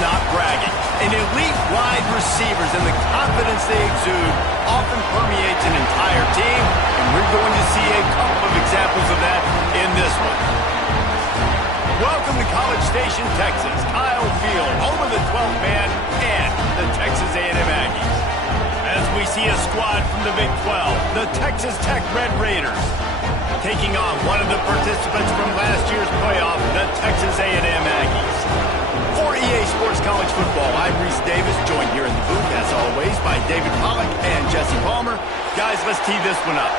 not bragging. An elite wide receivers and the confidence they exude often permeates an entire team, and we're going to see a couple of examples of that in this one. Welcome to College Station, Texas. Kyle Field, home of the 12th man and the Texas A&M Aggies. As we see a squad from the Big 12, the Texas Tech Red Raiders, taking on one of the participants from last year's playoff, the Texas A&M Aggies. For EA Sports College Football, I'm Reese Davis, joined here in the booth, as always, by David Pollack and Jesse Palmer. Guys, let's tee this one up.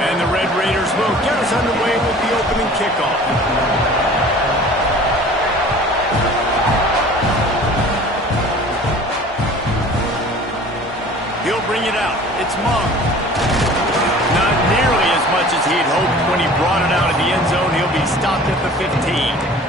And the Red Raiders will get us underway with the opening kickoff. He'll bring it out. It's Monk. Not nearly as much as he'd hoped when he brought it out of the end zone. He'll be stopped at the 15.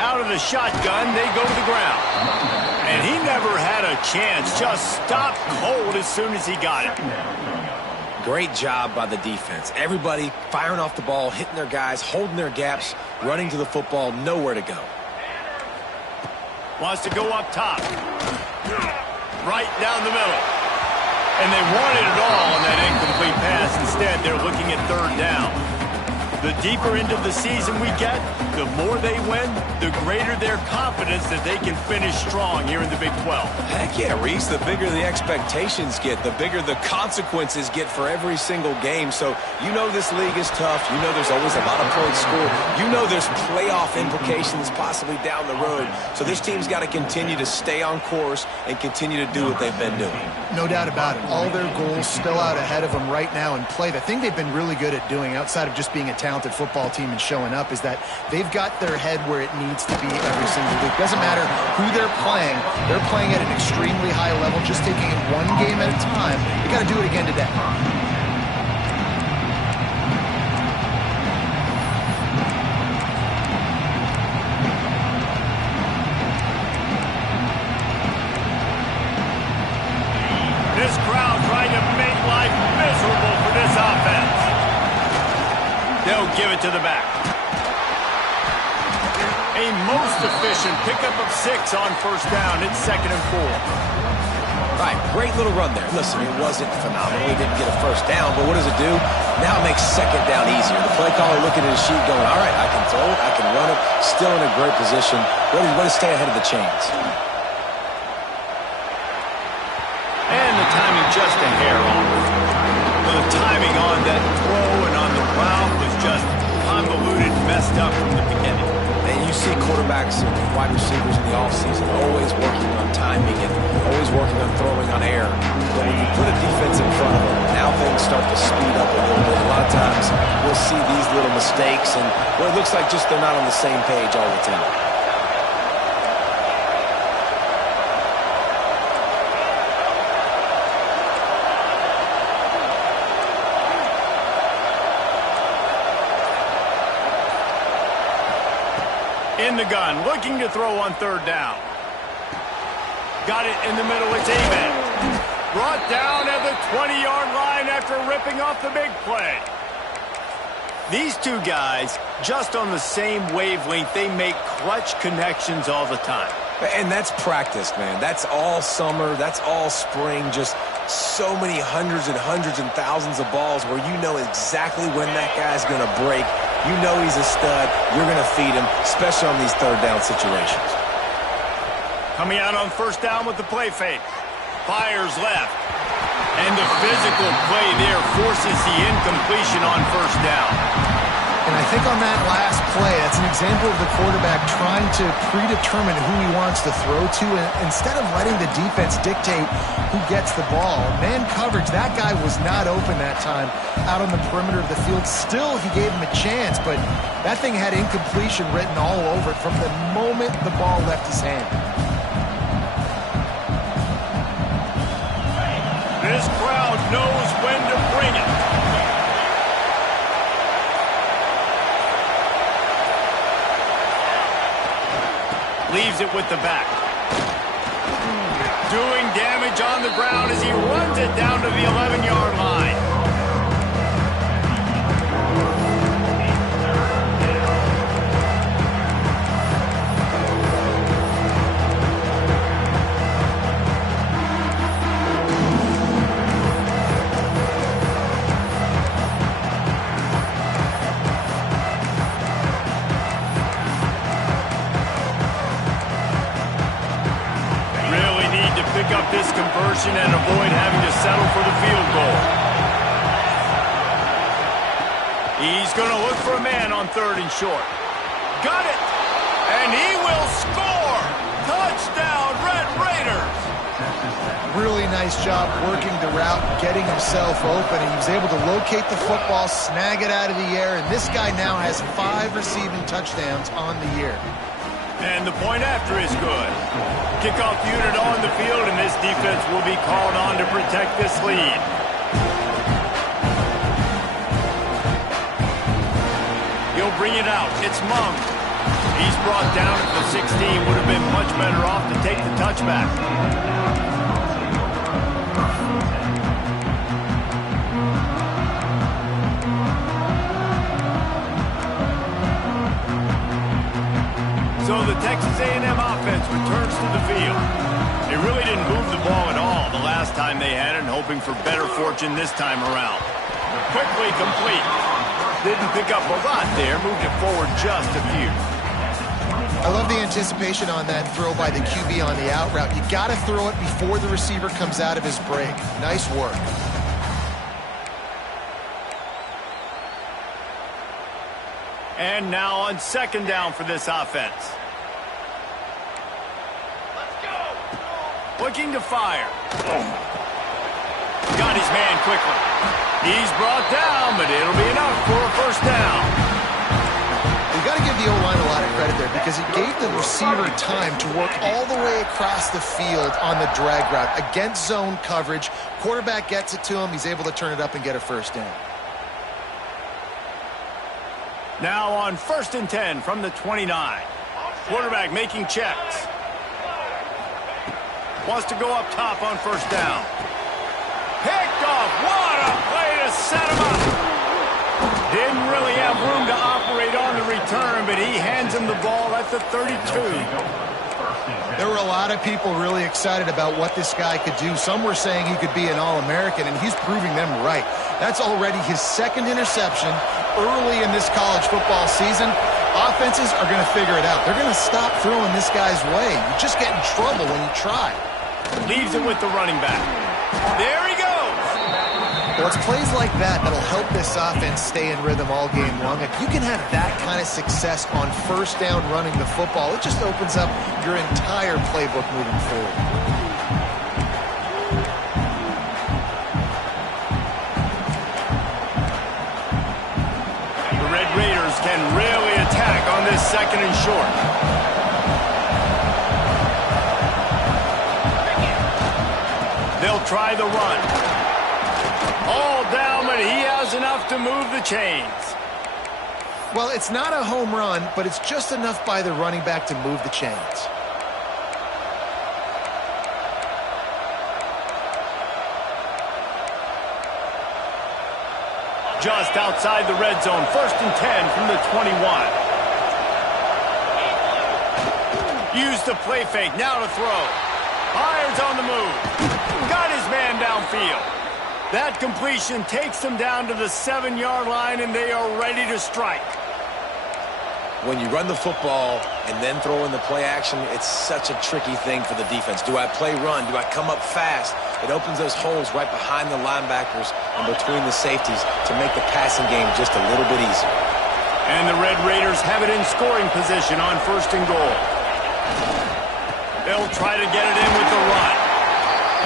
Out of the shotgun, they go to the ground. And he never had a chance, just stopped cold as soon as he got it. Great job by the defense. Everybody firing off the ball, hitting their guys, holding their gaps, running to the football, nowhere to go. Wants to go up top. Right down the middle. And they wanted it all on that incomplete pass. Instead, they're looking at third down. The deeper into the season we get, the more they win, the greater their confidence that they can finish strong here in the Big 12. Heck yeah, Reese. The bigger the expectations get, the bigger the consequences get for every single game. So you know this league is tough. You know there's always a lot of points scored. You know there's playoff implications possibly down the road. So this team's got to continue to stay on course and continue to do what they've been doing. No doubt about it. All their goals still out ahead of them right now in play. The thing they've been really good at doing, outside of just being a talented football team and showing up, is that they've got their head where it needs to be every single week. Doesn't matter who they're playing at an extremely high level, just taking it one game at a time. They got to do it again today. This crowd trying to make life miserable for this offense. They'll give it to the back. A most efficient pickup of 6 on first down. It's 2nd and 4. Right, great little run there. Listen, it wasn't phenomenal. He didn't get a first down, but what does it do? Now it makes 2nd down easier. The play caller looking at his sheet going, all right, I can throw it, I can run it, still in a great position. Way to stay ahead of the chains. And the timing just a hair off. The timing on that throw and on the route was just convoluted, messed up from the beginning. And you see quarterbacks and wide receivers in the offseason always working on timing and always working on throwing on air. But when you put a defense in front of them, now things start to speed up a little bit. A lot of times we'll see these little mistakes and well, it looks like just they're not on the same page all the time. In the gun, looking to throw on third down. Got it in the middle, it's Abed. Brought down at the 20-yard line after ripping off the big play. These two guys, just on the same wavelength, they make clutch connections all the time. And that's practice, man. That's all summer, that's all spring, just so many hundreds and thousands of balls where you know exactly when that guy's going to break. You know he's a stud. You're going to feed him, especially on these third down situations. Coming out on first down with the play fake. Fires left. And the physical play there forces the incompletion on first down. And I think on that last play, that's an example of the quarterback trying to predetermine who he wants to throw to, and instead of letting the defense dictate who gets the ball. Man coverage, that guy was not open that time out on the perimeter of the field. Still, he gave him a chance, but that thing had incompletion written all over it from the moment the ball left his hand. This crowd knows when to bring it. Leaves it with the back. Doing damage on the ground as he runs it down to the 11-yard line. Pick up this conversion and avoid having to settle for the field goal. He's going to look for a man on 3rd and short. Got it! And he will score! Touchdown, Red Raiders! Really nice job working the route, getting himself open, and he was able to locate the football, snag it out of the air, and this guy now has 5 receiving touchdowns on the year. And the point after is good. Kickoff unit on the field, and this defense will be called on to protect this lead. He'll bring it out. It's Mung. He's brought down at the 16. Would have been much better off to take the touchback. So the Texas A&M offense returns to the field. They really didn't move the ball at all the last time they had it, and hoping for better fortune this time around. Quickly complete. Didn't pick up a lot there, moved it forward just a few. I love the anticipation on that throw by the QB on the out route. You got to throw it before the receiver comes out of his break. Nice work. And now on 2nd down for this offense. Let's go. Looking to fire. Got his man quickly. He's brought down, but it'll be enough for a 1st down. You got to give the O-line a lot of credit there because he gave the receiver time to work all the way across the field on the drag route against zone coverage. Quarterback gets it to him. He's able to turn it up and get a 1st down. Now on 1st and 10 from the 29. Quarterback making checks. Wants to go up top on 1st down. Picked off. What a play to set him up. Didn't really have room to operate on the return, but he hands him the ball at the 32. There were a lot of people really excited about what this guy could do. Some were saying he could be an All-American, and he's proving them right. That's already his 2nd interception early in this college football season. Offenses are going to figure it out. They're going to stop throwing this guy's way. You just get in trouble when you try. Leaves it with the running back. There he goes. Well, it's plays like that that'll help this offense stay in rhythm all game long. If you can have that kind of success on 1st down running the football, it just opens up your entire playbook moving forward. The Red Raiders can really attack on this 2nd and short. They'll try the run. All down, but he has enough to move the chains. Well, it's not a home run, but it's just enough by the running back to move the chains. Just outside the red zone, 1st and 10 from the 21. Use the play fake, now to throw. Fires on the move. Got his man downfield. That completion takes them down to the 7-yard line, and they are ready to strike. When you run the football and then throw in the play action, it's such a tricky thing for the defense. Do I play run? Do I come up fast? It opens those holes right behind the linebackers and between the safeties to make the passing game just a little bit easier. And the Red Raiders have it in scoring position on 1st and goal. They'll try to get it in with the run.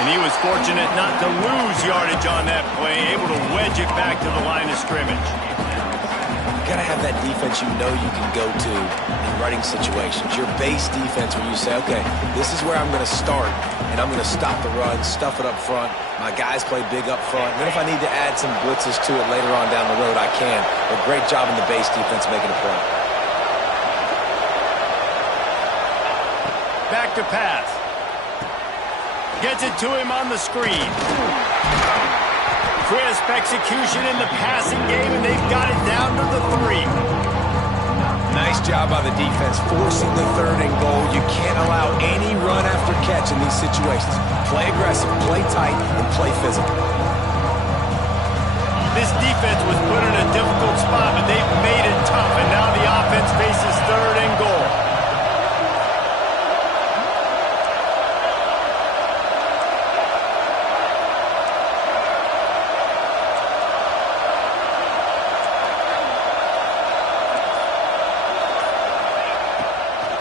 And he was fortunate not to lose yardage on that play, able to wedge it back to the line of scrimmage. You gotta have that that defense you know you can go to in running situations. Your base defense where you say, okay, this is where I'm going to start, and I'm going to stop the run, stuff it up front. My guys play big up front. Then if I need to add some blitzes to it later on down the road, I can. But great job in the base defense making a play. Back to pass. Gets it to him on the screen. Crisp execution in the passing game, and they've got it down to the 3. Nice job by the defense, forcing the 3rd and goal. You can't allow any run after catch in these situations. Play aggressive, play tight, and play physical. This defense was put in a difficult spot, but they've made it tough, and now the offense faces 3rd and goal.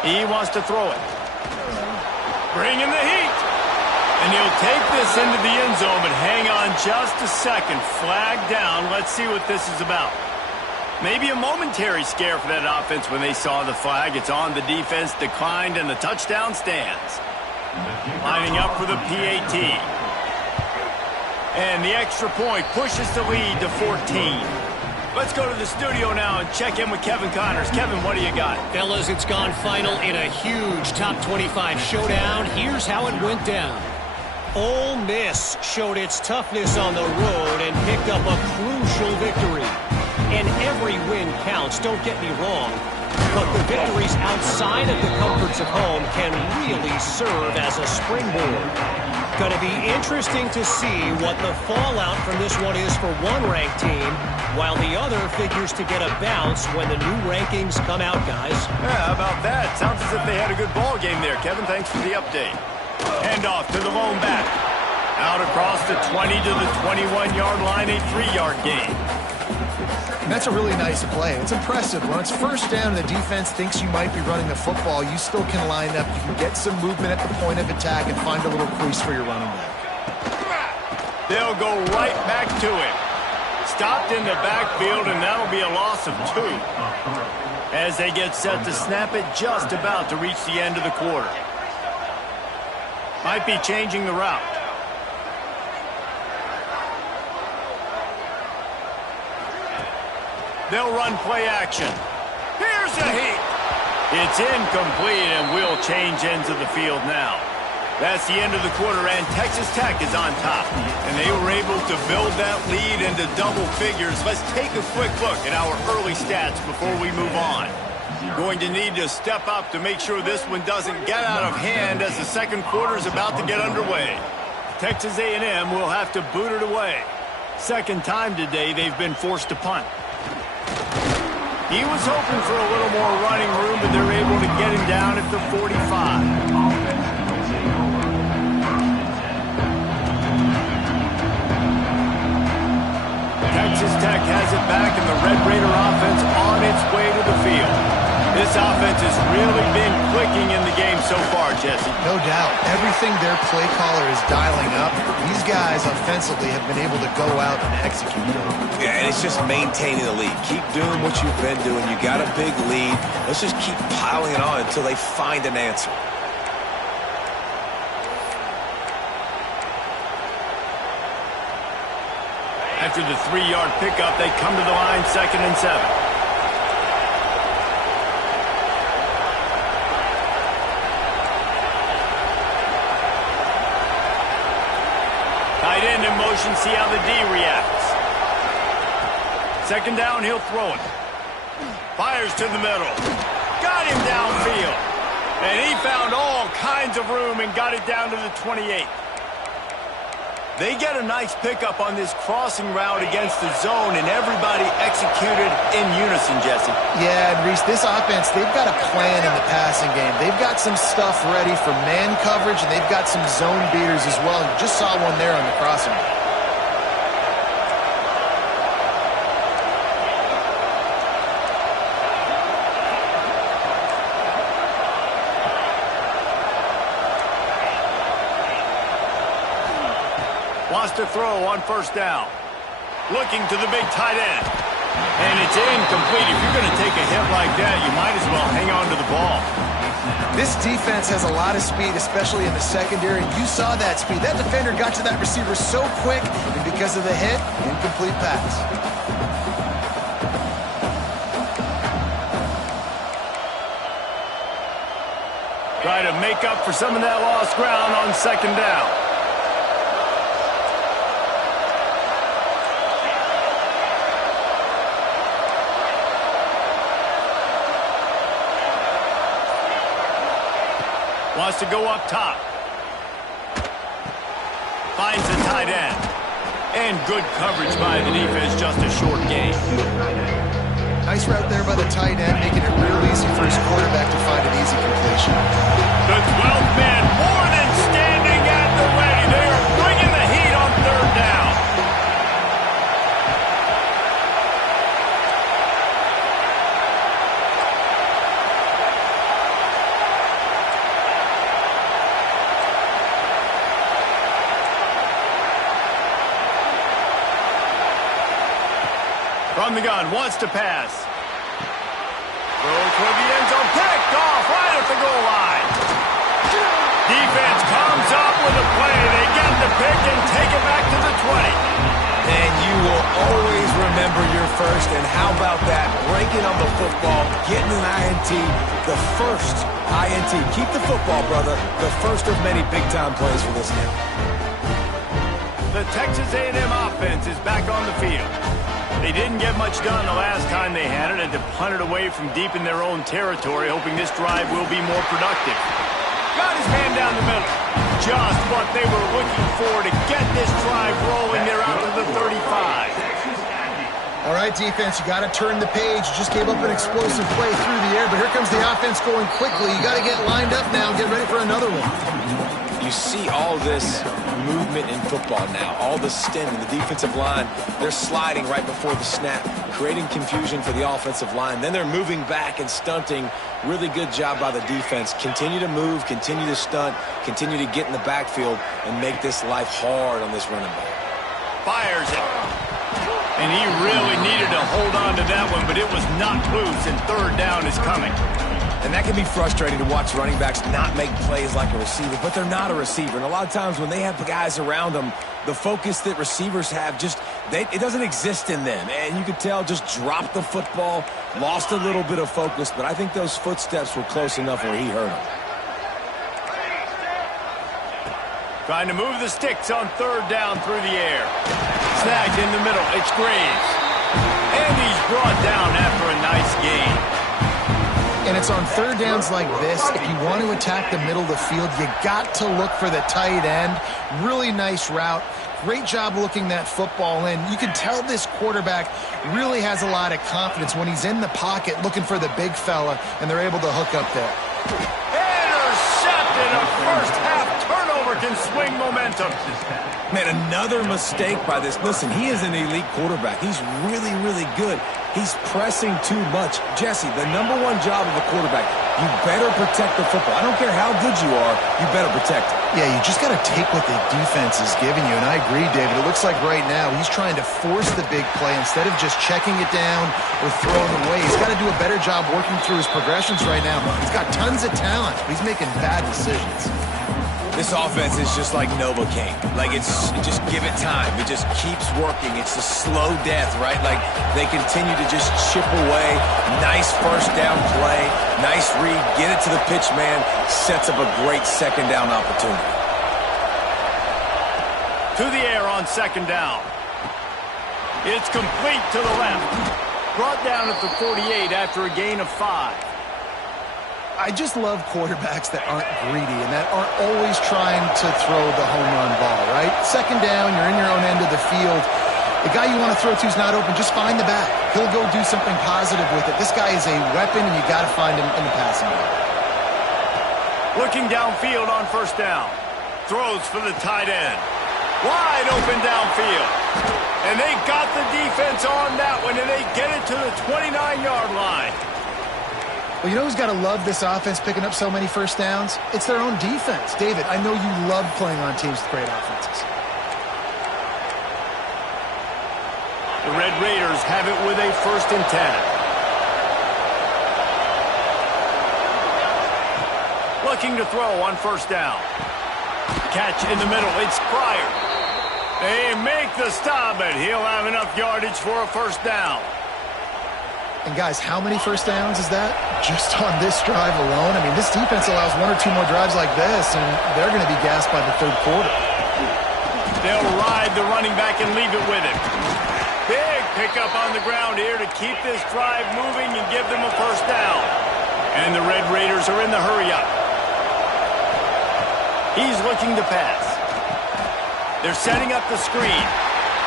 He wants to throw it. Bring in the heat. And he'll take this into the end zone, but hang on just a second. Flag down. Let's see what this is about. Maybe a momentary scare for that offense when they saw the flag. It's on the defense, declined, and the touchdown stands. Lining up for the PAT. And the extra point pushes the lead to 14. Let's go to the studio now and check in with Kevin Connors. Kevin, what do you got? Fellas, it's gone final in a huge top 25 showdown. Here's how it went down. Ole Miss showed its toughness on the road and picked up a crucial victory. And every win counts, don't get me wrong. But the victories outside of the comforts of home can really serve as a springboard. Going to be interesting to see what the fallout from this one is for one ranked team, while the other figures to get a bounce when the new rankings come out, guys. Yeah, how about that? Sounds as if they had a good ball game there. Kevin, thanks for the update. Handoff to the lone back. Out across the 20 to the 21-yard line, a 3-yard gain. And that's a really nice play. It's impressive. When it's first down and the defense thinks you might be running the football, you still can line up. You can get some movement at the point of attack and find a little crease for your running back. They'll go right back to him. Stopped in the backfield, and that'll be a loss of 2. As they get set to snap it, just about to reach the end of the quarter. Might be changing the route. They'll run play action. Here's a heat. It's incomplete, and we'll change ends of the field now. That's the end of the quarter, and Texas Tech is on top. And they were able to build that lead into double figures. Let's take a quick look at our early stats before we move on. Going to need to step up to make sure this one doesn't get out of hand as the second quarter is about to get underway. Texas A&M will have to boot it away. Second time today they've been forced to punt. He was hoping for a little more running room, but they're able to get him down at the 45. Texas Tech has it back, and the Red Raider offense on its way to the field. This offense has really been clicking in the game so far, Jesse. No doubt. Everything their play caller is dialing up, these guys offensively have been able to go out and execute. Yeah, and it's just maintaining the lead. Keep doing what you've been doing. You got a big lead. Let's just keep piling it on until they find an answer. After the 3-yard pickup, they come to the line, 2nd and 7. Tight end in motion, see how the D reacts. 2nd down, he'll throw it. Fires to the middle. Got him downfield. And he found all kinds of room and got it down to the 28. They get a nice pickup on this crossing route against the zone, and everybody executed in unison, Jesse. Yeah, and Reese, this offense, they've got a plan in the passing game. They've got some stuff ready for man coverage, and they've got some zone beaters as well. You just saw one there on the crossing route. Wants to throw on 1st down. Looking to the big tight end. And It's incomplete. If you're going to take a hit like that, you might as well hang on to the ball. This defense has a lot of speed, especially in the secondary. You saw that speed. That defender got to that receiver so quick, and because of the hit, incomplete pass. Try to make up for some of that lost ground on second down. Wants to go up top. Finds the tight end. And good coverage by the defense, just a short gain. Nice route there by the tight end, making it real easy for his quarterback to find an easy completion. The 12th man more than standing at the ready. They are bringing the heat on third down. From the gun, wants to pass. Throw toward the end zone, picked off right at the goal line. Defense comes up with a play. They get the pick and take it back to the 20. And you will always remember your first. And how about that? Breaking on the football, getting an INT, the first INT. Keep the football, brother. The first of many big-time plays for this game. The Texas A&M offense is back on the field. They didn't get much done the last time they had it, and to punt it away from deep in their own territory, hoping this drive will be more productive. Got his man down the middle. Just what they were looking for to get this drive rolling. They're out to the 35. All right, defense, you got to turn the page. You just gave up an explosive play through the air, but here comes the offense going quickly. You got to get lined up now and get ready for another one. You see all this movement in football now, all the stint in the defensive line. They're sliding right before the snap, creating confusion for the offensive line. Then they're moving back and stunting. Really good job by the defense. Continue to move, continue to stunt, continue to get in the backfield and make this life hard on this running back. Fires it. And he really needed to hold on to that one, but it was not loose, and third down is coming. And that can be frustrating to watch running backs not make plays like a receiver, but they're not a receiver. And a lot of times when they have guys around them, the focus that receivers have it doesn't exist in them. And you could tell just dropped the football, lost a little bit of focus, but I think those footsteps were close enough where he hurt him. Trying to move the sticks on third down through the air. Snagged in the middle. It's Graves. And he's brought down after a nice gain. And it's on third downs like this, if you want to attack the middle of the field, you got to look for the tight end. Really nice route. Great job looking that football in. You can tell this quarterback really has a lot of confidence when he's in the pocket looking for the big fella, and they're able to hook up there. Intercepted. A first half turnover can swing momentum. Man, another mistake by this. Listen, he is an elite quarterback. He's really, really good. He's pressing too much. Jesse, the number one job of a quarterback, you better protect the football. I don't care how good you are, you better protect it. Yeah, you just got to take what the defense is giving you. And I agree, David. It looks like right now he's trying to force the big play instead of just checking it down or throwing away. He's got to do a better job working through his progressions right now. He's got tons of talent. He's making bad decisions. This offense is just like Novocaine. Like, just give it time. It just keeps working. It's a slow death, right? Like, they continue to just chip away. Nice first down play. Nice read. Get it to the pitch man. Sets up a great second down opportunity. To the air on second down. It's complete to the left. Brought down at the 48 after a gain of 5. I just love quarterbacks that aren't greedy and that aren't always trying to throw the home run ball, right? Second down, you're in your own end of the field. The guy you want to throw to is not open. Just find the back. He'll go do something positive with it. This guy is a weapon, and you got to find him in the passing game. Looking downfield on first down. Throws for the tight end. Wide open downfield. And they got the defense on that one, and they get it to the 29-yard line. Well, you know who's got to love this offense picking up so many first downs? It's their own defense. David, I know you love playing on teams with great offenses. The Red Raiders have it with a 1st and 10. Looking to throw on 1st down. Catch in the middle. It's Pryor. They make the stop, but he'll have enough yardage for a 1st down. And guys, how many 1st downs is that? Just on this drive alone? I mean, this defense allows 1 or 2 more drives like this, and they're going to be gassed by the 3rd quarter. They'll ride the running back and leave it with him. Big pickup on the ground here to keep this drive moving and give them a 1st down. And the Red Raiders are in the hurry-up. He's looking to pass. They're setting up the screen.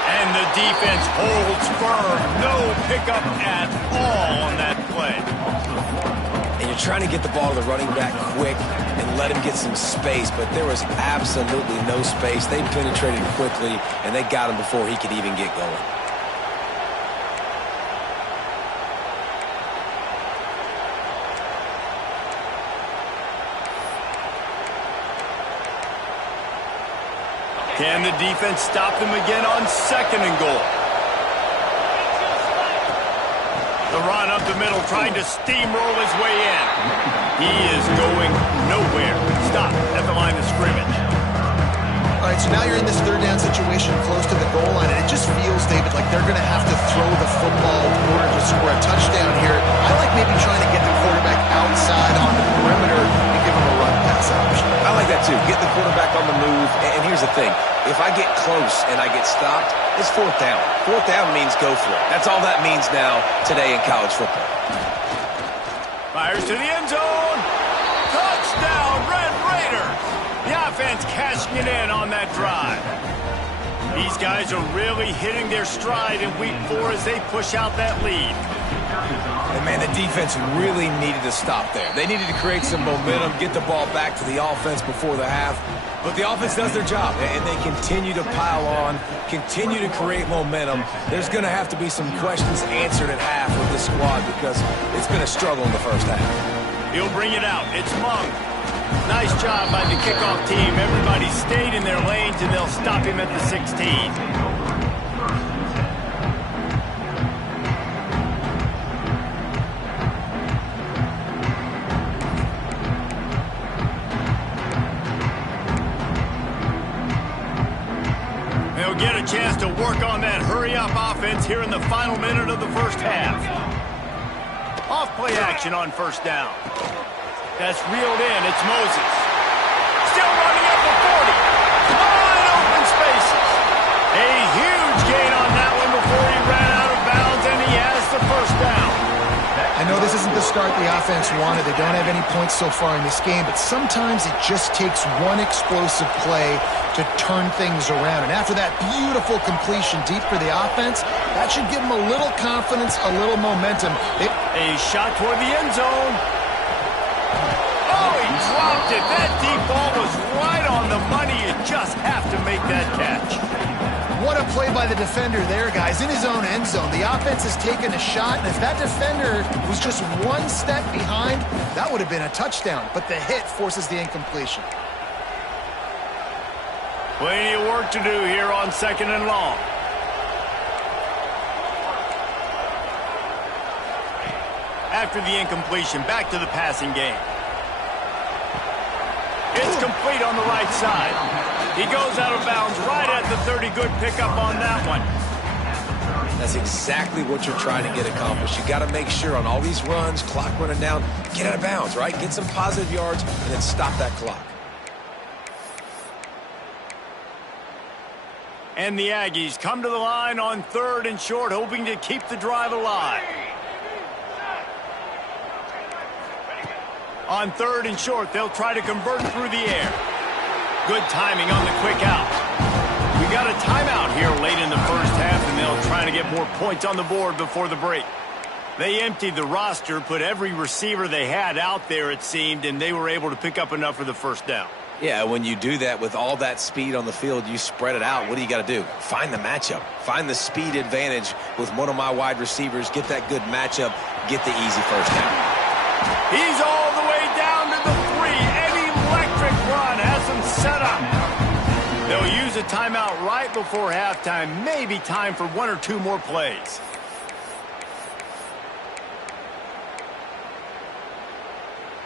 And the defense holds firm. No pickup at all on that play. And you're trying to get the ball to the running back quick and let him get some space, but there was absolutely no space. They penetrated quickly, and they got him before he could even get going. Can the defense stop them again on 2nd and goal? The run up the middle, trying to steamroll his way in. He is going nowhere. Stop at the line of scrimmage. All right, so now you're in this 3rd down situation close to the goal line, and it just feels, David, like they're going to have to throw the football in order to score a touchdown here. I like maybe trying to get the quarterback outside on the perimeter and give him a run pass option. I like that too. Get the quarterback on the move. And here's the thing. If I get close and I get stopped, it's 4th down. 4th down means go for it. That's all that means now today in college football. Fires to the end zone. Touchdown, Red Raiders. The offense cashing it in on that drive. These guys are really hitting their stride in week 4 as they push out that lead. And, man, the defense really needed to stop there. They needed to create some momentum, get the ball back to the offense before the half. But the offense does their job, and they continue to pile on, continue to create momentum. There's going to have to be some questions answered at half with this squad because it's been a struggle in the 1st half. He'll bring it out. It's Monk. Nice job by the kickoff team. Everybody stayed in their lanes, and they'll stop him at the 16. They'll get a chance to work on that hurry-up offense here in the final minute of the 1st half. Off-play action on 1st down. That's reeled in. It's Moses. Still running up the 40. Wide open spaces. A huge gain on that one before he ran out of bounds, and he has the 1st down. I know this isn't the start the offense wanted. They don't have any points so far in this game, but sometimes it just takes one explosive play to turn things around. And after that beautiful completion deep for the offense, that should give them a little confidence, a little momentum. A shot toward the end zone. Oh, he dropped it. That deep ball was right on the money. You just have to make that catch. What a play by the defender there, guys, in his own end zone. The offense has taken a shot, and if that defender was just one step behind, that would have been a touchdown. But the hit forces the incompletion. Plenty of work to do here on 2nd and long. After the incompletion, back to the passing game. It's complete on the right side. He goes out of bounds right at the 30. Good pickup on that one. That's exactly what you're trying to get accomplished. You got to make sure on all these runs, clock running down, get out of bounds, right? Get some positive yards and then stop that clock. And the Aggies come to the line on 3rd and short, hoping to keep the drive alive. On 3rd and short, they'll try to convert through the air. Good timing on the quick out. We got a timeout here late in the 1st half, and they'll try to get more points on the board before the break. They emptied the roster, put every receiver they had out there, it seemed, and they were able to pick up enough for the 1st down. Yeah, when you do that with all that speed on the field, you spread it out. What do you got to do? Find the matchup. Find the speed advantage with one of my wide receivers. Get that good matchup. Get the easy 1st down. He's all the way down to the 3. An electric run has him set up. They'll use use a timeout right before halftime. Maybe time for one or two more plays.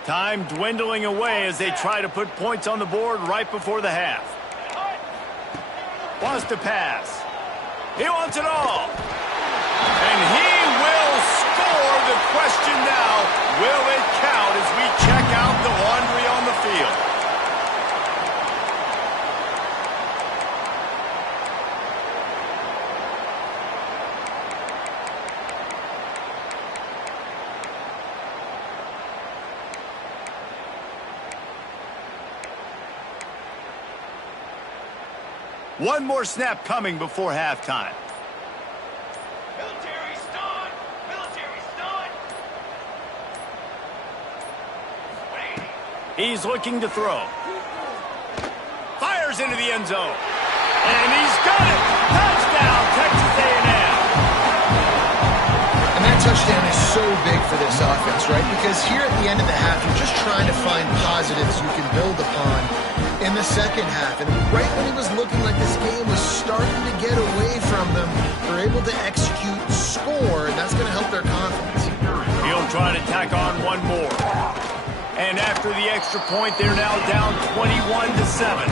Time dwindling away as they try to put points on the board right before the half. Wants to pass. He wants it all. And he will score. The question now, will it count as we check out the laundry on the field? One more snap coming before halftime. Military stun! Military stun! He's looking to throw. Fires into the end zone. And he's got it! Touchdown, Texas A&M! And that touchdown is so big for this offense, right? Because here at the end of the half, you're just trying to find positives you can build upon in the second half. And right when it was looking like this game was starting to get away from them, they're able to execute, score, and that's going to help their confidence. He'll try to tack on one more. And after the extra point, they're now down 21-7.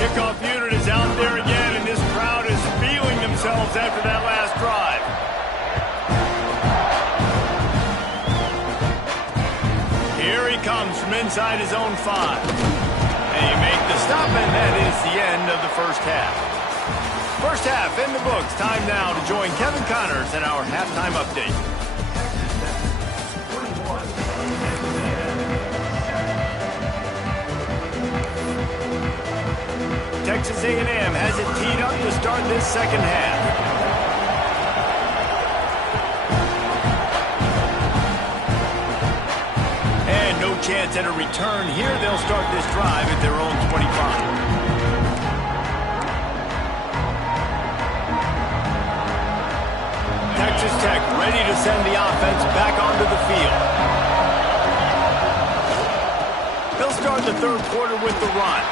Kickoff unit is out there again, and this crowd is feeling themselves after that last drive. Here he comes from inside his own 5. And he made the stop, and that is the end of the first half. First half in the books. Time now to join Kevin Connors in our halftime update. Texas A&M has it teed up to start this second half. No chance at a return here. They'll start this drive at their own 25. Texas Tech ready to send the offense back onto the field. They'll start the third quarter with the run.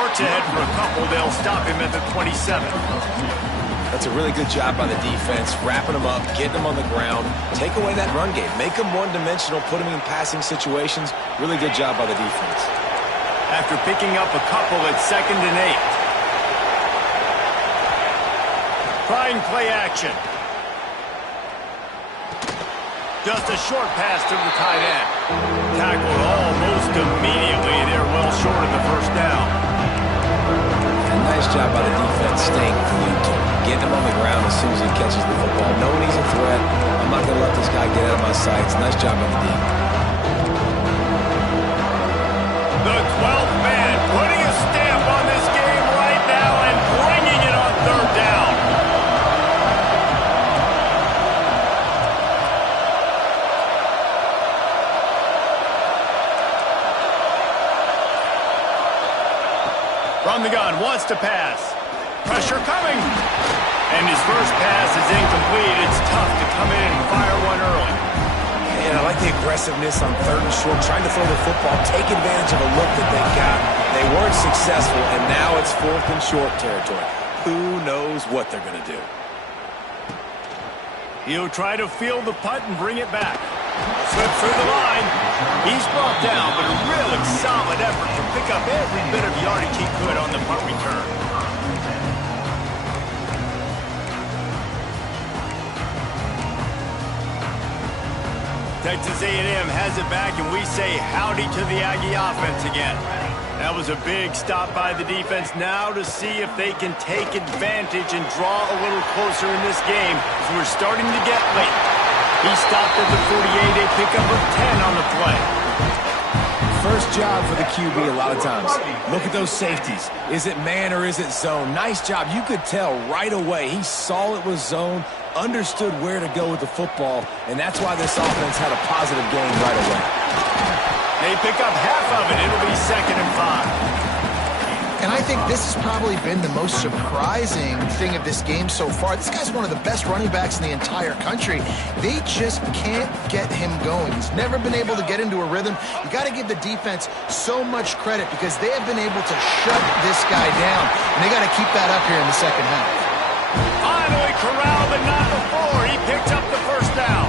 Works ahead for a couple. They'll stop him at the 27. That's a really good job by the defense, wrapping them up, getting them on the ground, take away that run game, make them one-dimensional, put them in passing situations. Really good job by the defense. After picking up a couple at 2nd and 8. Trying play action. Just a short pass to the tight end. Tackled almost immediately. They're well short of the first down. And nice job by the defense staying glued to him. Getting him on the ground as soon as he catches the football. Knowing he's a threat. I'm not going to let this guy get out of my sights. Nice job on the D. The 12th man putting a stamp on this game right now and bringing it on third down. From the gun, wants to pass. Pressure coming. And his first pass is incomplete. It's tough to come in and fire one early. And I like the aggressiveness on 3rd and short, trying to throw the football, take advantage of a look that they got. They weren't successful, and now it's 4th and short territory. Who knows what they're going to do? He'll try to field the punt and bring it back. Slip through the line. He's brought down, but a really solid effort to pick up every bit of yardage he could on the punt return. Texas A&M has it back, and we say howdy to the Aggie offense again. That was a big stop by the defense. Now to see if they can take advantage and draw a little closer in this game as we're starting to get late. He stopped at the 48, a pickup of 10 on the play. First job for the QB a lot of times. Look at those safeties. Is it man or is it zone? Nice job. You could tell right away. He saw it was zone, understood where to go with the football, and that's why this offense had a positive game right away. They pick up half of it. It'll be 2nd and 5. And I think this has probably been the most surprising thing of this game so far. This guy's one of the best running backs in the entire country. They just can't get him going. He's never been able to get into a rhythm. You got to give the defense so much credit because they have been able to shut this guy down. And they got to keep that up here in the second half. Finally corralled, but not before. He picked up the first down.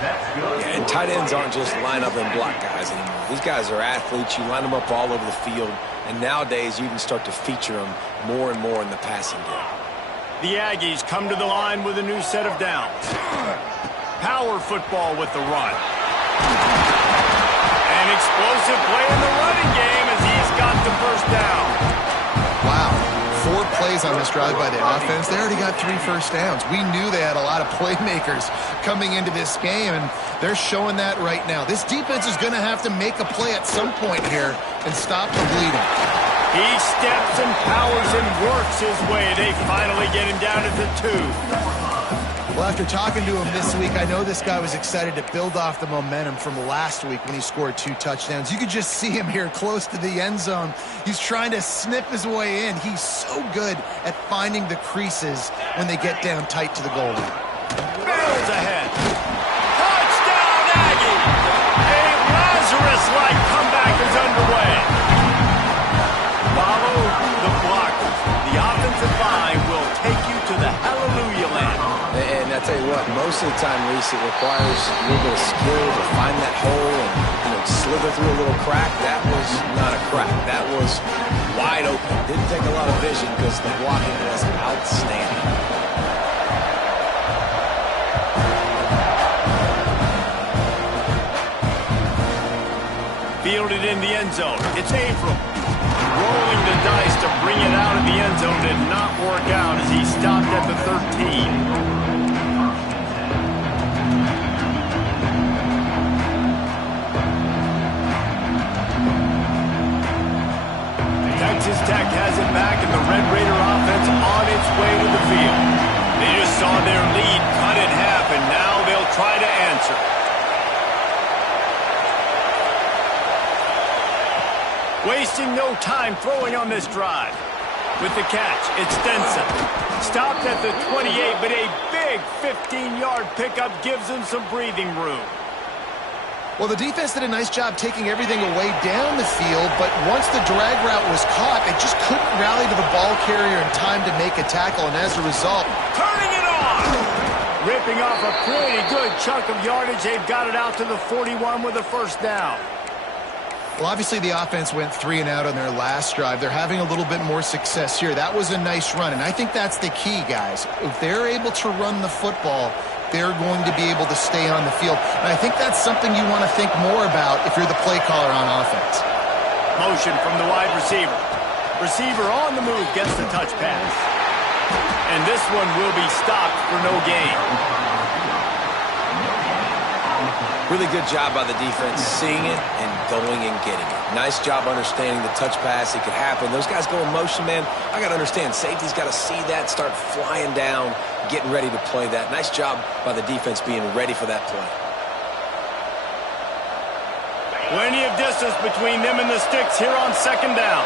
Yeah, and tight ends aren't just line up and block guys anymore. These guys are athletes. You line them up all over the field. And nowadays, you can start to feature them more and more in the passing game. The Aggies come to the line with a new set of downs. Power football with the run. An explosive play in the running game as he's got the first down. Wow. 4 plays on this drive by the offense. They already got 3 first downs. We knew they had a lot of playmakers coming into this game, and they're showing that right now. This defense is going to have to make a play at some point here and stop the bleeding. He steps and powers and works his way. They finally get him down to the 2. Well, after talking to him this week, I know this guy was excited to build off the momentum from last week when he scored 2 touchdowns. You could just see him here close to the end zone. He's trying to snip his way in. He's so good at finding the creases when they get down tight to the goal line. Barrels ahead. Touchdown, Aggie! A Lazarus-like comeback is underway. Follow the blockers. The offensive line will take you to the hallelujah land. And I tell you what, most of the time, Reese, it requires a little bit of skill to find that hole and slither through a little crack. That was not a crack. That was wide open. Didn't take a lot of vision because the blocking was outstanding. Fielded in the end zone. It's April. Rolling the dice to bring it out of the end zone did not work out as he stopped at the 13. Texas Tech has it back, and the Red Raider offense on its way to the field. They just saw their lead cut in half, and now they'll try to answer. Wasting no time throwing on this drive. With the catch, it's Stenson. Stopped at the 28, but a big 15-yard pickup gives him some breathing room. Well, the defense did a nice job taking everything away down the field, but once the drag route was caught, they just couldn't rally to the ball carrier in time to make a tackle, and as a result... Turning it on! Ripping off a pretty good chunk of yardage. They've got it out to the 41 with a first down. Well, obviously the offense went 3 and out on their last drive. They're having a little bit more success here. That was a nice run, and I think that's the key, guys. If they're able to run the football, they're going to be able to stay on the field. And I think that's something you want to think more about if you're the play caller on offense. Motion from the wide receiver. Receiver on the move gets the touch pass. And this one will be stopped for no gain. Really good job by the defense, seeing it and going and getting it. Nice job understanding the touch pass. It could happen. Those guys go in motion, man. I got to understand, safety's got to see that, start flying down, getting ready to play that. Nice job by the defense being ready for that play. Plenty of distance between them and the sticks here on second down.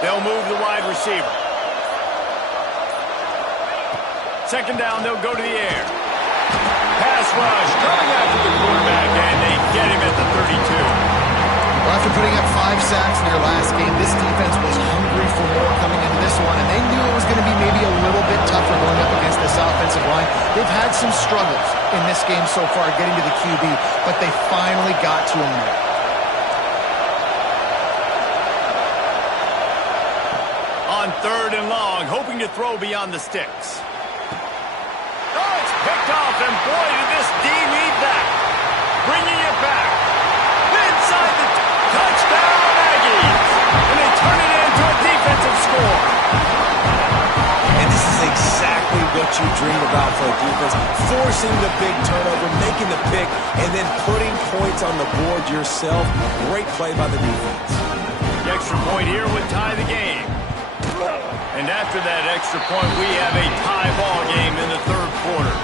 They'll move the wide receiver. Second down, they'll go to the air. Pass rush coming after the quarterback, and they get him at the 32. Well, after putting up 5 sacks in their last game, this defense was hungry for more coming into this one, and they knew it was going to be maybe a little bit tougher going up against this offensive line. They've had some struggles in this game so far getting to the QB, but they finally got to him there. On third and long, hoping to throw beyond the sticks. Oh, it's picked off, and boy, did this D lead that. Bringing it back. Inside the touchdown, Aggies. And they turn it into a defensive score. And this is exactly what what you dream about for a defense. Forcing the big turnover, making the pick, and then putting points on the board yourself. Great play by the defense. The extra point here would tie the game. And after that extra point, we have a tie ball game in the third quarter.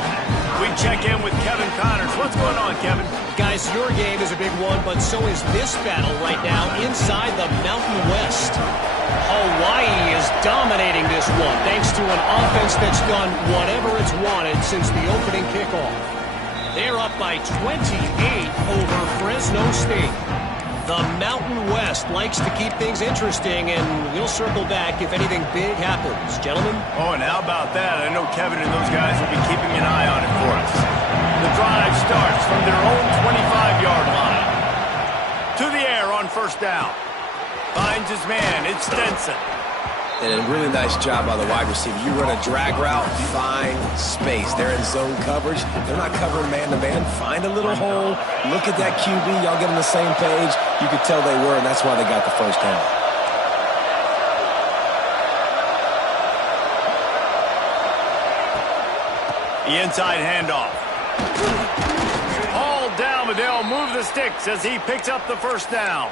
We check in with Kevin Connors. What's going on, Kevin? Guys, your game is a big one, but so is this battle right now inside the Mountain West. Hawaii is dominating this one thanks to an offense that's done whatever it's wanted since the opening kickoff. They're up by 28 over Fresno State. The Mountain West likes to keep things interesting, and we'll circle back if anything big happens. Gentlemen? Oh, and how about that? I know Kevin and those guys will be keeping an eye on it for us. The drive starts from their own 25-yard line. To the air on first down. Finds his man. It's Stenson. And a really nice job by the wide receiver. You run a drag route, find space. They're in zone coverage. They're not covering man-to-man. Find a little hole. Look at that QB. Y'all get on the same page. You could tell they were, and that's why they got the first down. The inside handoff. All down, but they'll move the sticks as he picks up the first down.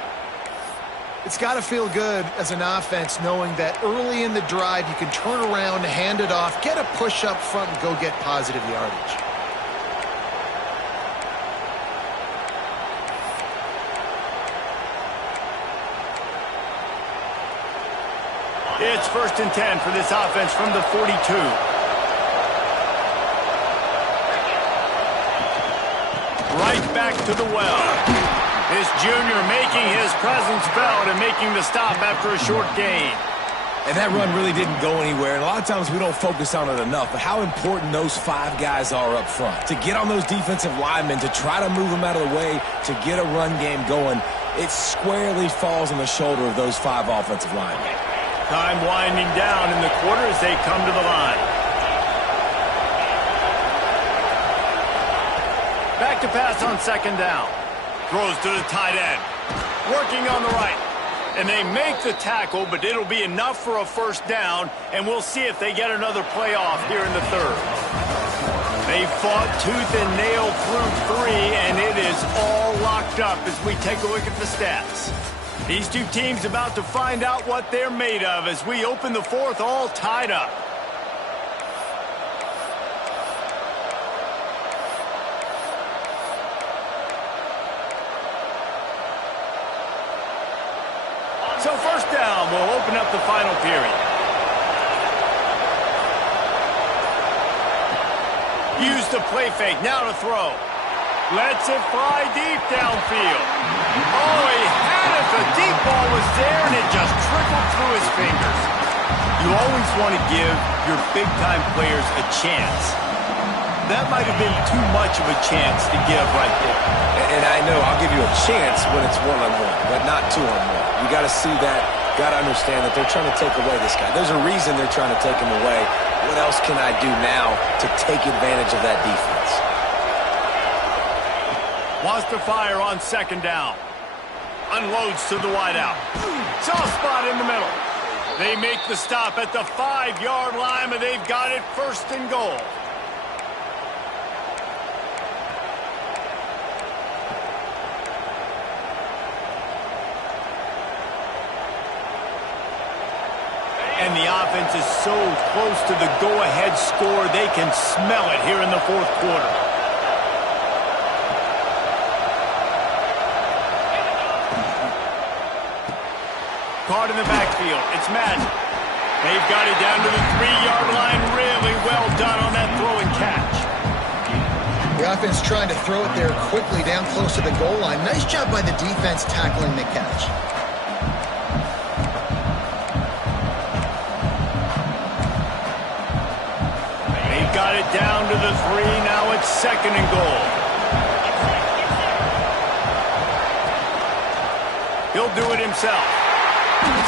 It's got to feel good as an offense knowing that early in the drive you can turn around, hand it off, get a push up front, and go get positive yardage. It's 1st and 10 for this offense from the 42. Right back to the well. This junior making his presence felt and making the stop after a short gain. And that run really didn't go anywhere. And a lot of times we don't focus on it enough, but how important those 5 guys are up front. To get on those defensive linemen, to try to move them out of the way, to get a run game going, it squarely falls on the shoulder of those 5 offensive linemen. Time winding down in the quarter as they come to the line. Back to pass on second down. Throws to the tight end. Working on the right. And they make the tackle, but it'll be enough for a first down, and we'll see if they get another playoff here in the third. They fought tooth and nail through 3, and it is all locked up as we take a look at the stats. These two teams about to find out what they're made of as we open the fourth all tied up. So first down will open up the final period. Use the play fake, now to throw. Lets it fly deep downfield. Oh, he had it. The deep ball was there, and it just trickled through his fingers. You always want to give your big-time players a chance. That might have been too much of a chance to give right there. And I know I'll give you a chance when it's 1-on-1, but not 2-on-1. You got to see that, got to understand that they're trying to take away this guy. There's a reason they're trying to take him away. What else can I do now to take advantage of that defense? Wants to fire on second down. Unloads to the wideout. Soft spot in the middle. They make the stop at the 5-yard line, but they've got it first and goal. And the offense is so close to the go-ahead score, they can smell it here in the fourth quarter. Caught in the backfield. It's Madden. They've got it down to the 3-yard line. Really well done on that throw and catch. The offense trying to throw it there quickly down close to the goal line. Nice job by the defense tackling the catch. Got it down to the 3. Now it's second and goal. He'll do it himself.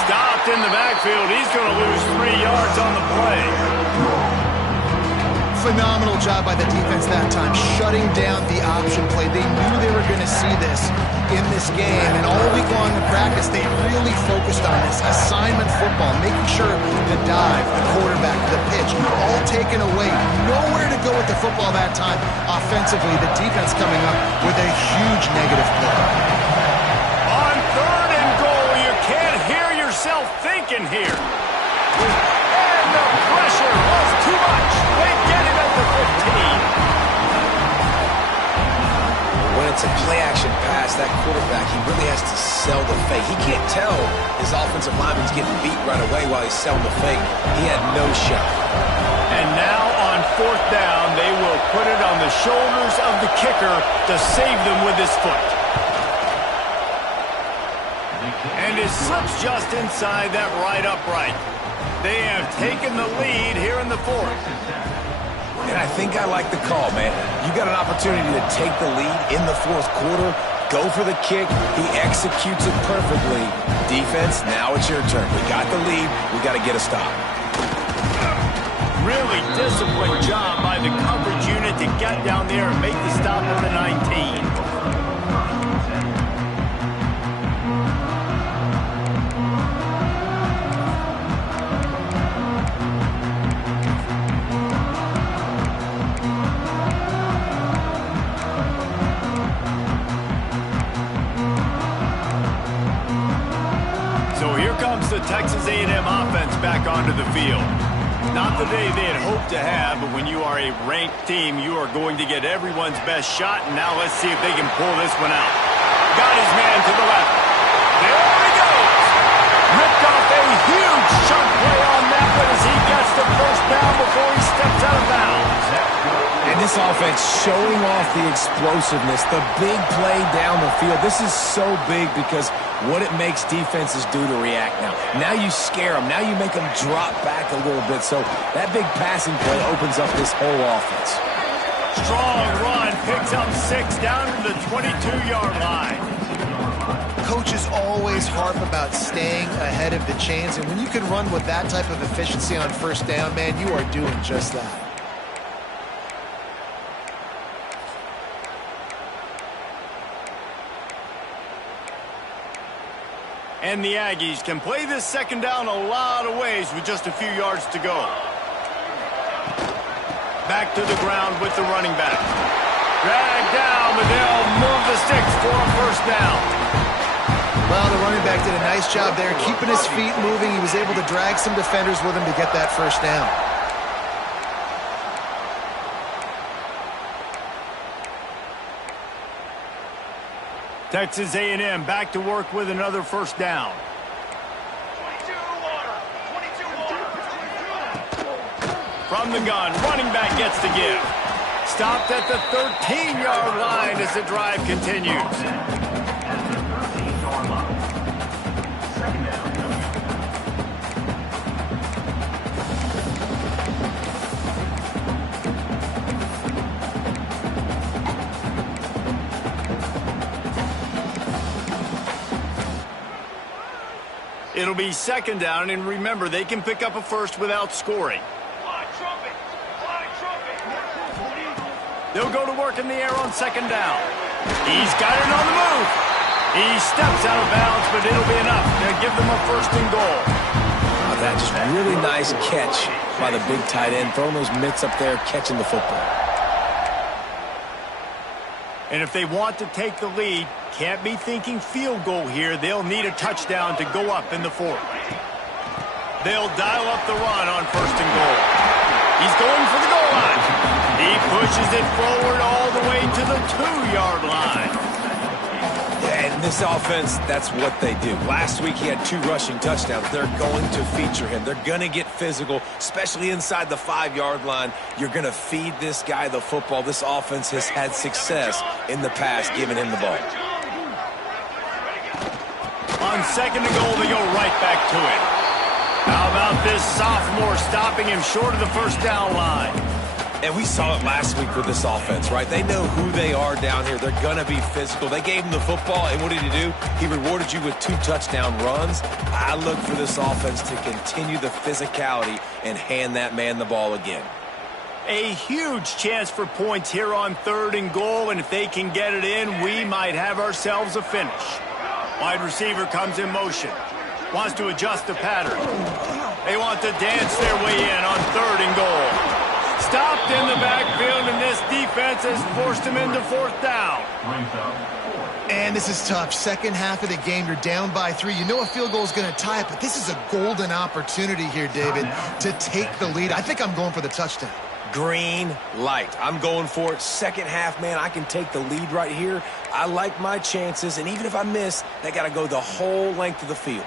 Stopped in the backfield. He's going to lose 3 yards on the play. Phenomenal job by the defense that time, shutting down the option play. They knew they were going to see this in this game. And all week long in practice, they really focused on this assignment football, making sure the dive, the quarterback, the pitch, all taken away. Nowhere to go with the football that time. Offensively, the defense coming up with a huge negative play. On 3rd and goal, you can't hear yourself thinking here. And the pressure was too much. They get it at the 15. When it's a play-action pass, that quarterback, he really has to sell the fake. He can't tell his offensive lineman's getting beat right away while he's selling the fake. He had no shot. And now on 4th down, they will put it on the shoulders of the kicker to save them with his foot. And it slips just inside that right upright. They have taken the lead here in the 4th. And I think I like the call, man. You got an opportunity to take the lead in the 4th quarter. Go for the kick. He executes it perfectly. Defense, now it's your turn. We got the lead. We got to get a stop. Really disciplined job by the coverage unit to get down there and make the stop at the 19. The Texas A&M offense back onto the field. Not the day they had hoped to have, but when you are a ranked team, you are going to get everyone's best shot, and now let's see if they can pull this one out. Got his man to the left. There he goes! Ripped off a huge chunk play on that one as he gets the first down before he steps out of bounds. And this offense showing off the explosiveness, the big play down the field. This is so big because what it makes defenses do to react now. Now you scare them. Now you make them drop back a little bit. So that big passing play opens up this whole offense. Strong run, picks up 6 down to the 22-yard line. Coaches always harp about staying ahead of the chains, and when you can run with that type of efficiency on 1st down, man, you are doing just that. And the Aggies can play this 2nd down a lot of ways with just a few yards to go. Back to the ground with the running back. Dragged down, but they'll move the sticks for a 1st down. Well, the running back did a nice job there, keeping his feet moving. He was able to drag some defenders with him to get that 1st down. Texas A&M back to work with another 1st down. 22 From the gun, running back gets the give. Stopped at the 13-yard line as the drive continues. It'll be 2nd down, and remember, they can pick up a 1st without scoring. They'll go to work in the air on 2nd down. He's got it on the move. He steps out of bounds, but it'll be enough to give them a 1st and goal. That just really nice catch by the big tight end, throwing those mitts up there, catching the football. And if they want to take the lead, can't be thinking field goal here. They'll need a touchdown to go up in the 4th. They'll dial up the run on 1st and goal. He's going for the goal line. He pushes it forward all the way to the 2-yard line. And this offense, that's what they do. Last week he had 2 rushing touchdowns. They're going to feature him. They're going to get physical, especially inside the 5-yard line. You're going to feed this guy the football. This offense has had success in the past giving him the ball. On 2nd and goal, they go right back to it. How about this sophomore stopping him short of the 1st down line? And we saw it last week with this offense, right? They know who they are down here. They're going to be physical. They gave him the football, and what did he do? He rewarded you with 2 touchdown runs. I look for this offense to continue the physicality and hand that man the ball again. A huge chance for points here on 3rd and goal, and if they can get it in, we might have ourselves a finish. Wide receiver comes in motion. Wants to adjust the pattern. They want to dance their way in on 3rd and goal. Stopped in the backfield, and this defense has forced him into 4th down. And this is tough. Second half of the game, you're down by 3. You know a field goal is going to tie it, but this is a golden opportunity here, David, to take the lead. I think I'm going for the touchdown. Green light. I'm going for it. Second half, man, I can take the lead right here. I like my chances, and even if I miss, they got to go the whole length of the field.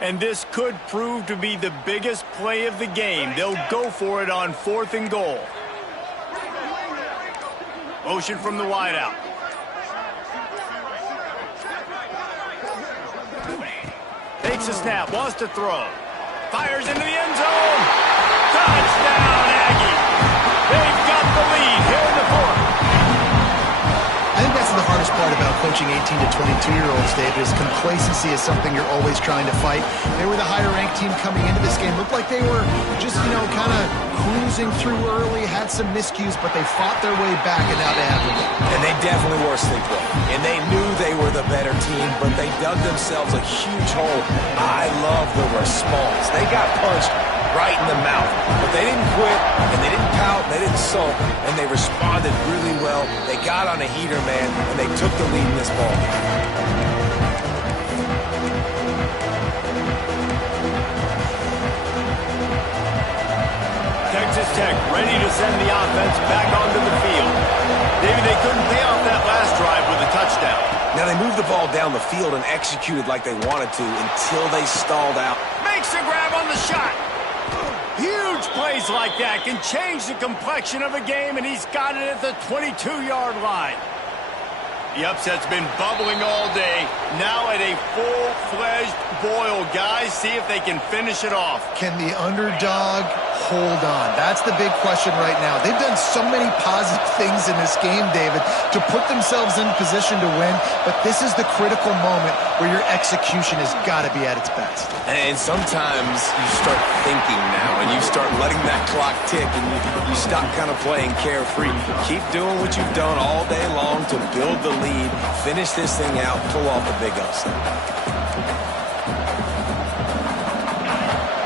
And this could prove to be the biggest play of the game. They'll go for it on 4th and goal. Motion from the wideout. Takes a snap, wants to throw. Fires into the end zone. Touchdown, Aggie. They've got the lead here in the 4th. I think that's the hardest part about coaching 18 to 22-year-olds, David, is complacency is something you're always trying to fight. They were the higher-ranked team coming into this game. Looked like they were just, kind of cruising through early, had some miscues, but they fought their way back, and now they have the lead. And they definitely were sleepwalking. And they knew they were the better team, but they dug themselves a huge hole. I love the response. They got punched right in the mouth. But they didn't quit, and they didn't pout, they didn't sulk, and they responded really well. They got on a heater, man, and they took the lead in this ball game. Texas Tech ready to send the offense back onto the field. David, they couldn't pay off that last drive with a touchdown. Now they moved the ball down the field and executed like they wanted to until they stalled out. Makes the grab on the shot. Huge plays like that can change the complexion of a game, and he's got it at the 22-yard line. The upset's been bubbling all day. Now at a full-fledged boil. Guys, see if they can finish it off. Can the underdog hold on? That's the big question right now. They've done so many positive things in this game, David, to put themselves in position to win, but this is the critical moment where your execution has got to be at its best. And sometimes you start thinking now, and you start letting that clock tick, and you stop kind of playing carefree. Keep doing what you've done all day long to build the lead, finish this thing out, pull off the big upset.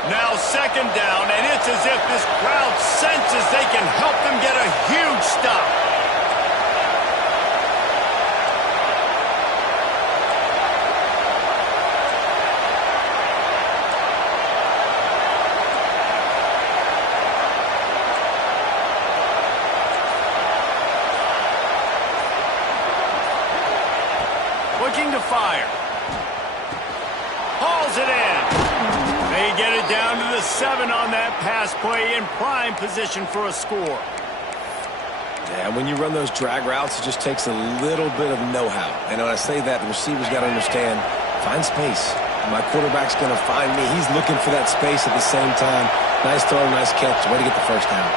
Now 2nd down, and it's as if this crowd senses they can help them get a huge stop. Looking to fire. Hauls it in. They get it down to the 7 on that pass play, in prime position for a score. Yeah, when you run those drag routes, it just takes a little bit of know-how. And when I say that, the receivers got to understand, find space. My quarterback's going to find me. He's looking for that space at the same time. Nice throw, nice catch. Way to get the first down.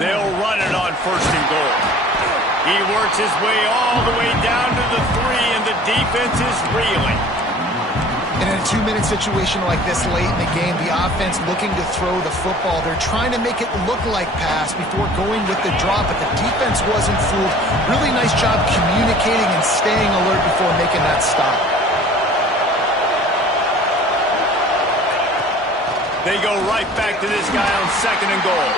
They'll run it on 1st and goal. He works his way all the way down to the 3, and the defense is reeling. And in a 2-minute situation like this late in the game, the offense looking to throw the football. They're trying to make it look like pass before going with the drop, but the defense wasn't fooled. Really nice job communicating and staying alert before making that stop. They go right back to this guy on 2nd and goal.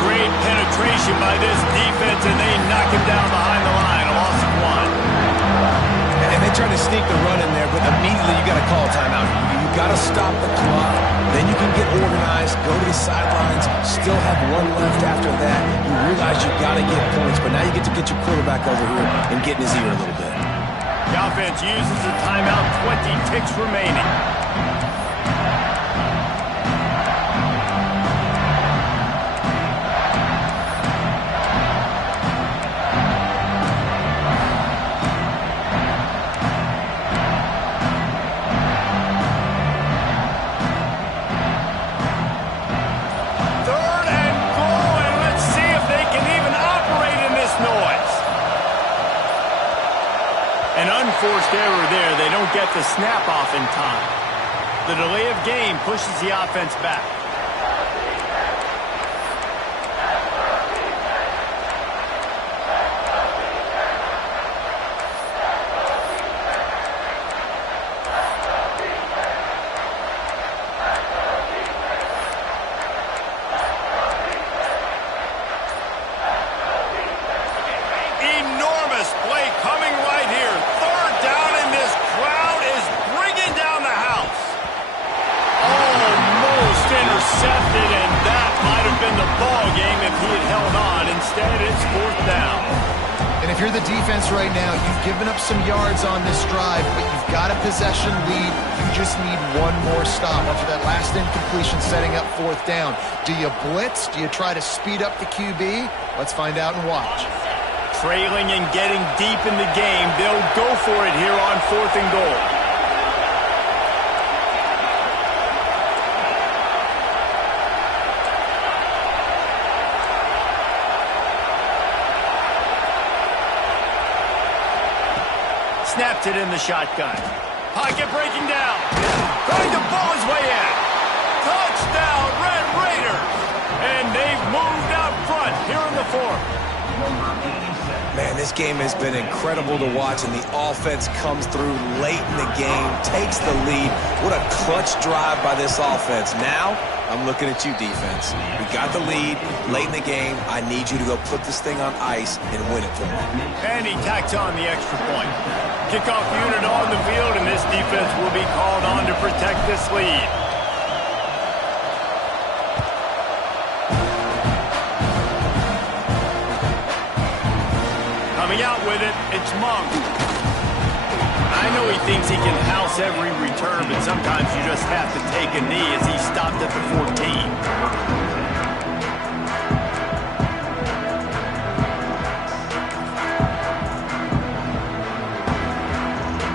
Great penetration by this defense, and they knock him down behind the line. A loss of 1. And they try to sneak the run in there, but immediately you got to call a timeout. You got to stop the clock. Then you can get organized, go to the sidelines, still have 1 left after that. You realize you got to get points, but now you get to get your quarterback over here and get in his ear a little bit. The offense uses the timeout, 20 ticks remaining. error there. They don't get the snap off in time. The delay of game pushes the offense back. Enormous play coming right here. Third down, and this crowd is bringing down the house. Almost intercepted, and that might have been the ball game if he had held on. Instead, it's fourth down. And if you're the defense right now, you've given up some yards on this drive, but you've got a possession lead. You just need one more stop after that last incompletion setting up fourth down. Do you blitz? Do you try to speed up the QB? Let's find out and watch. Trailing and getting deep in the game, they'll go for it here on fourth and goal. Snapped it in the shotgun. Pocket breaking down. Trying to ball his way in. Touchdown, Red Raiders. And they've moved out front here in the fourth. Man, this game has been incredible to watch, and the offense comes through late in the game, takes the lead. What a clutch drive by this offense. Now, I'm looking at you, defense. We got the lead late in the game. I need you to go put this thing on ice and win it for me. And he tacks on the extra point. Kickoff unit on the field, and this defense will be called on to protect this lead. Coming out with it, it's Monk. I know he thinks he can house every return, but sometimes you just have to take a knee as he stopped at the 14.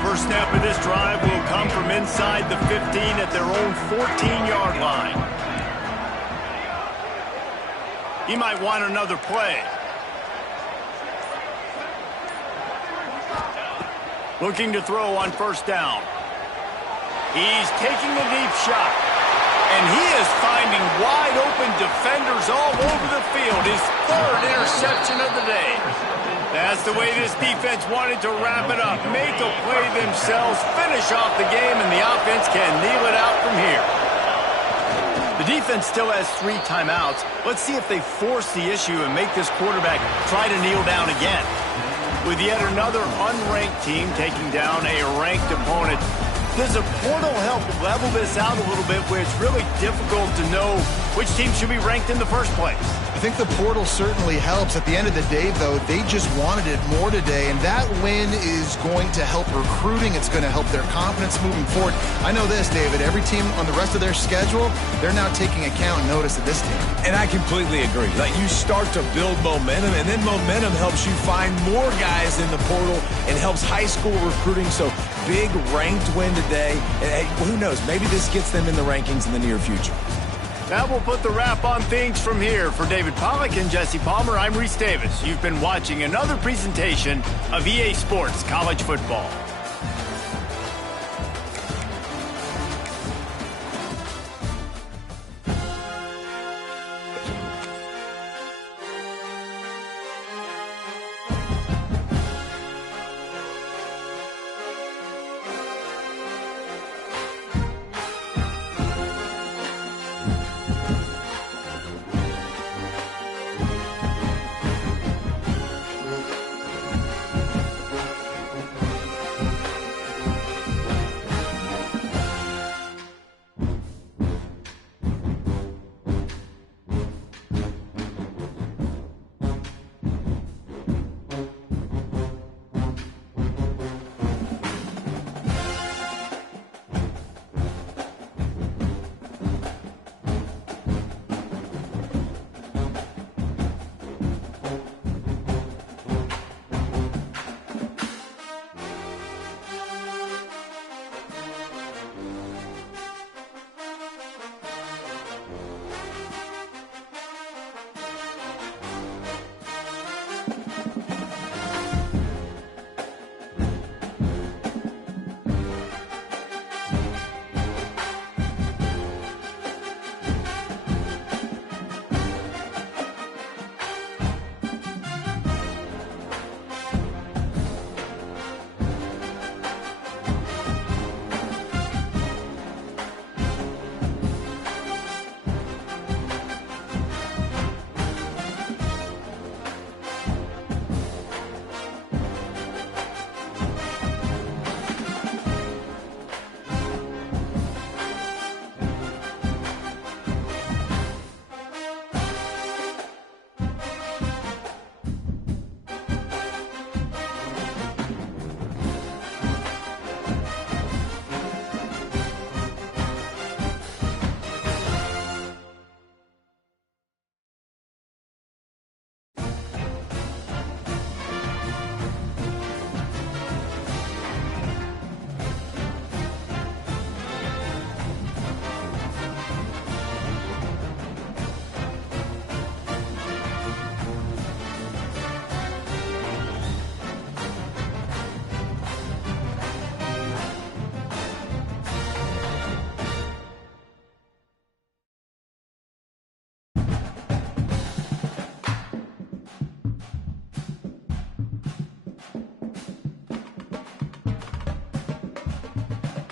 First snap of this drive will come from inside the 15 at their own 14-yard line. He might want another play. Looking to throw on first down. He's taking the deep shot. And he is finding wide open defenders all over the field. His third interception of the day. That's the way this defense wanted to wrap it up. Make a play themselves, finish off the game, and the offense can kneel it out from here. The defense still has 3 timeouts. Let's see if they force the issue and make this quarterback try to kneel down again. With yet another unranked team taking down a ranked opponent, does a portal help level this out a little bit where it's really difficult to know which team should be ranked in the first place? I think the portal certainly helps. At the end of the day, though, they just wanted it more today, and that win is going to help recruiting. It's going to help their confidence moving forward. I know this, David, every team on the rest of their schedule, they're now taking account and notice of this team. And I completely agree. Like, you start to build momentum, and then momentum helps you find more guys in the portal and helps high school recruiting. So big ranked win today. And, hey, who knows? Maybe this gets them in the rankings in the near future. That will put the wrap on things from here. For David Pollack and Jesse Palmer, I'm Reese Davis. You've been watching another presentation of EA Sports College Football.